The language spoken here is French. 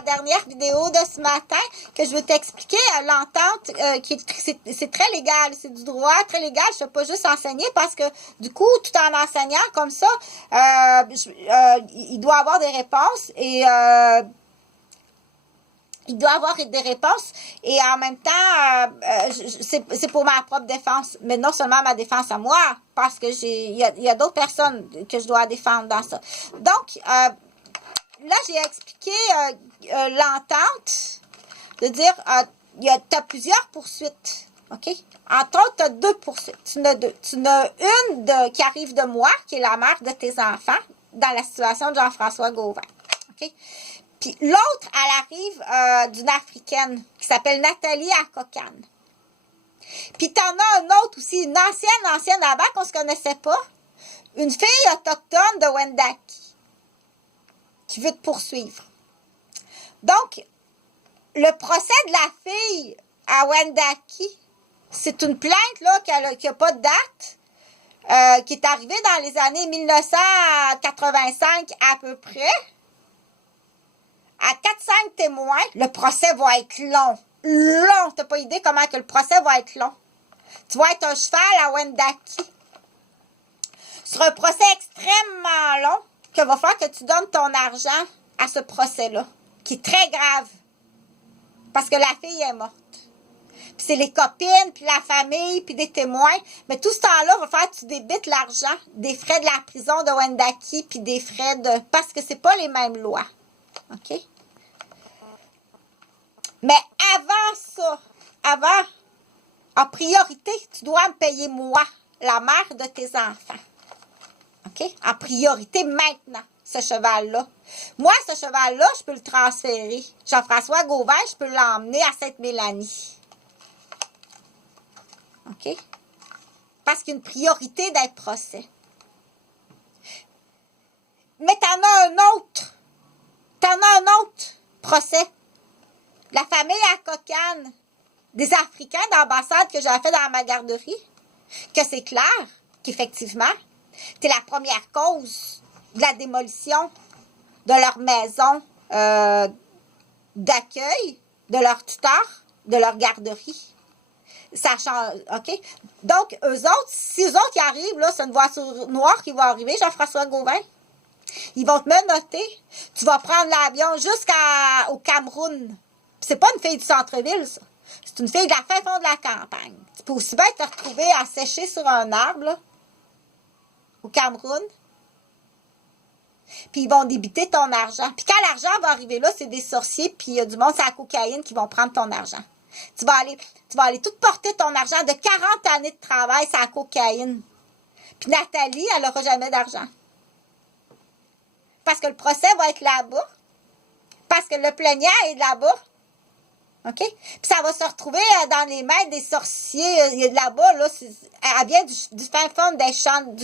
la dernière vidéo de ce matin que je veux t'expliquer l'entente c'est très légal, c'est du droit très légal. Je ne peux pas juste enseigner parce que du coup, tout en enseignant comme ça, il doit avoir des réponses et il doit avoir des réponses et en même temps, c'est pour ma propre défense. Mais non seulement ma défense à moi, parce que il y a d'autres personnes que je dois défendre dans ça. Donc, là, j'ai expliqué l'entente, de dire, tu as plusieurs poursuites, OK? Entre autres, tu as 2 poursuites. Tu en as 2. Tu en as une qui arrive de moi, qui est la mère de tes enfants, dans la situation de Jean-François Gauvin, OK? Puis l'autre, elle arrive d'une Africaine qui s'appelle Nathalie Akokane. Puis t'en as un autre aussi, une ancienne avant qu'on se connaissait pas, une fille autochtone de Wendake qui veut te poursuivre. Donc, le procès de la fille à Wendake, c'est une plainte là qui n'a pas de date, qui est arrivée dans les années 1985 à peu près. À 4-5 témoins, le procès va être long. Long! T'as pas idée comment que le procès va être long. Tu vas être un cheval à Wendake. Sur un procès extrêmement long, qu'il va falloir que tu donnes ton argent à ce procès-là, qui est très grave. Parce que la fille est morte. Puis c'est les copines, puis la famille, puis des témoins. Mais tout ce temps-là, il va falloir que tu débites l'argent des frais de la prison de Wendake, puis des frais de... Parce que c'est pas les mêmes lois. OK? Mais avant, en priorité, tu dois me payer moi, la mère de tes enfants. OK? En priorité maintenant, ce cheval-là. Moi, ce cheval-là, je peux le transférer. Jean-François Gauvin, je peux l'emmener à Sainte-Mélanie. OK? Parce qu'il y a une priorité d'être procès. Mais t'en as un autre. Procès. La famille Akokane, des Africains d'ambassade que j'avais fait dans ma garderie, que c'est clair qu'effectivement, c'est la première cause de la démolition de leur maison d'accueil, de leur tuteur, de leur garderie. Ça change, OK? Donc, eux autres, si eux autres qui arrivent, là, c'est une voiture noire qui va arriver, Jean-François Gauvin. Ils vont te menotter. Tu vas prendre l'avion jusqu'au Cameroun. C'est pas une fille du centre-ville, ça. C'est une fille de la fin fond de la campagne. Tu peux aussi bien te retrouver à sécher sur un arbre, là, au Cameroun. Puis ils vont débiter ton argent. Puis quand l'argent va arriver là, c'est des sorciers, puis il y a du monde, c'est la cocaïne qui vont prendre ton argent. Tu vas aller tout porter ton argent de 40 années de travail, c'est la cocaïne. Puis Nathalie, elle n'aura jamais d'argent. Parce que le procès va être là-bas. Parce que le plaignant est là-bas. OK? Puis ça va se retrouver dans les mains des sorciers. Il y a de là-bas, là. Elle vient du fin fond des champs, du